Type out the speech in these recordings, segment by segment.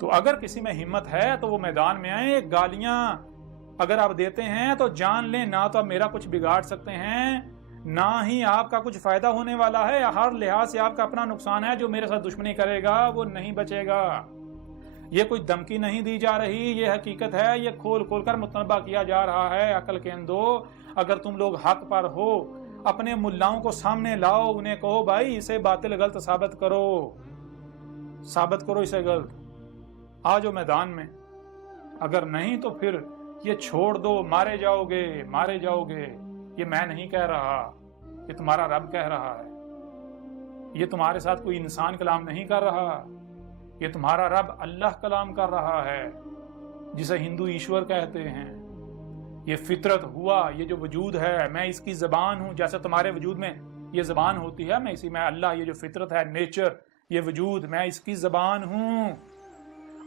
تو اگر کسی میں ہمت ہے تو وہ میدان میں آئے. گالیاں اگر آپ دیتے ہیں تو جان لیں نہ تو آپ میرا کچھ بگاڑ سکتے ہیں نہ ہی آپ کا کچھ فائدہ ہونے والا ہے. ہر لحاظ سے آپ کا اپنا نقصان ہے. جو میرے ساتھ دشمنی کرے گا وہ نہیں بچے گا. یہ کوئی دھمکی نہیں دی جا رہی, یہ حقیقت ہے. یہ کھول کھول کر متنبہ کیا جا رہا ہے. عقل کے اندھو, اگر تم لوگ حق پر ہو اپنے ملاؤں کو سامنے لاؤ, انہیں کہو بھائی اسے باطل غلط ثابت کرو اسے غلط. آ جاؤ میدان میں. اگر نہیں تو پھر یہ چھوڑ دو, مارے جاؤ گے. یہ میں نہیں کہہ رہا, یہ تمہارا رب کہہ رہا ہے. یہ تمہارے ساتھ کوئی انسان کلام نہیں کر رہا, یہ تمہارا رب اللہ کلام کر رہا ہے, جسے ہندو ایشور کہتے ہیں. یہ فطرت ہوا, یہ جو وجود ہے میں اس کی زبان ہوں. جیسے تمہارے وجود میں یہ زبان ہوتی ہے, میں اللہ, یہ جو فطرت ہے, نیچر, یہ وجود, میں اس کی زبان ہوں.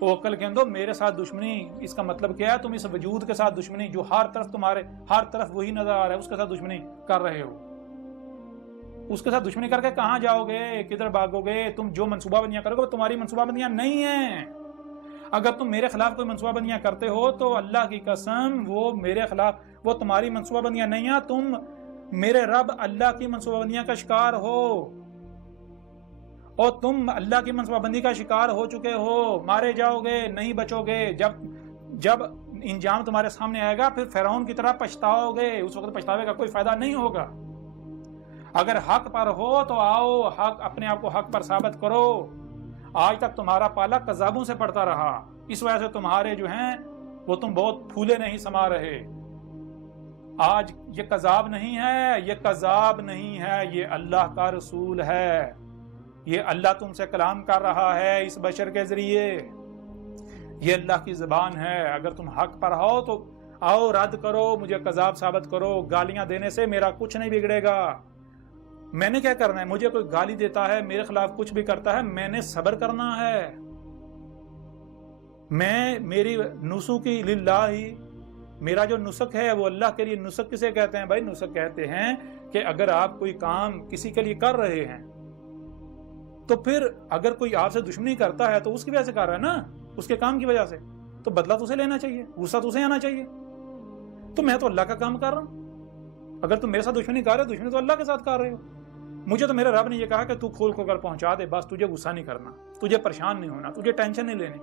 او عقل کے اندھو, میرے ساتھ دشمنی اس کا مطلب کیا ہے؟ تم اس وجود کے ساتھ دشمنی, جو ہر طرف وہی نظر آ رہا ہے, اس کے ساتھ دشمنی کر رہے ہو. اس کے ساتھ دشمنی کر کے کہاں جاؤ گے, کدھر بھاگو گے؟ تم جو منصوبہ بندیاں کرو گے وہ تمہاری منصوبہ بندیاں نہیں ہیں. اگر تم میرے خلاف کوئی منصوبہ بندیاں کرتے ہو تو اللہ کی قسم وہ میرے خلاف, وہ تمہاری منصوبہ بندیاں نہیں ہیں. تم میرے رب اللہ کی منصوبہ بندیاں کا شکار ہو, اور تم اللہ کی منصوبہ بندی کا شکار ہو چکے ہو. مارے جاؤ گے, نہیں بچو گے. جب انجام تمہارے سامنے آئے گا پھر فرعون کی طرح پچھتاؤ گے. اس وقت پچھتاوے کا کوئی فائدہ نہیں ہوگا. اگر حق پر ہو تو آؤ, حق, اپنے آپ کو حق پر ثابت کرو. آج تک تمہارا پالا کذابوں سے پڑتا رہا, اس وجہ سے تمہارے جو ہیں وہ تم بہت پھولے نہیں سما رہے. آج یہ کذاب نہیں ہے, یہ اللہ کا رسول ہے. یہ اللہ تم سے کلام کر رہا ہے اس بشر کے ذریعے. یہ اللہ کی زبان ہے. اگر تم حق پر ہو تو آؤ, رد کرو, مجھے کذاب ثابت کرو. گالیاں دینے سے میرا کچھ نہیں بگڑے گا. میں نے کیا کرنا ہے؟ مجھے کوئی گالی دیتا ہے, میرے خلاف کچھ بھی کرتا ہے, میں نے صبر کرنا ہے. میری نسخی للہ, میرا جو نسخ ہے وہ اللہ کے لیے. نسخ کسے کہتے ہیں بھائی؟ نسخ کہتے ہیں کہ اگر آپ کوئی کام کسی کے لیے کر رہے ہیں تو پھر اگر کوئی آپ سے دشمنی کرتا ہے تو اس کی وجہ سے کر رہا ہے نا, اس کے کام کی وجہ سے, تو بدلہ تو اسے لینا چاہیے, غصہ تو اسے آنا چاہیے. تو میں تو اللہ کا کام کر رہا ہوں. اگر تم میرے ساتھ دشمنی کر رہے ہو, دشمنی تو اللہ کے ساتھ کر رہے ہو. مجھے تو میرے رب نے یہ کہا کہ تو کھول کھول کر پہنچا دے, بس تجھے غصہ نہیں کرنا, تجھے پریشان نہیں ہونا, تجھے ٹینشن نہیں لینی.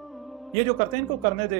یہ جو کرتے ہیں ان کو کرنے دے.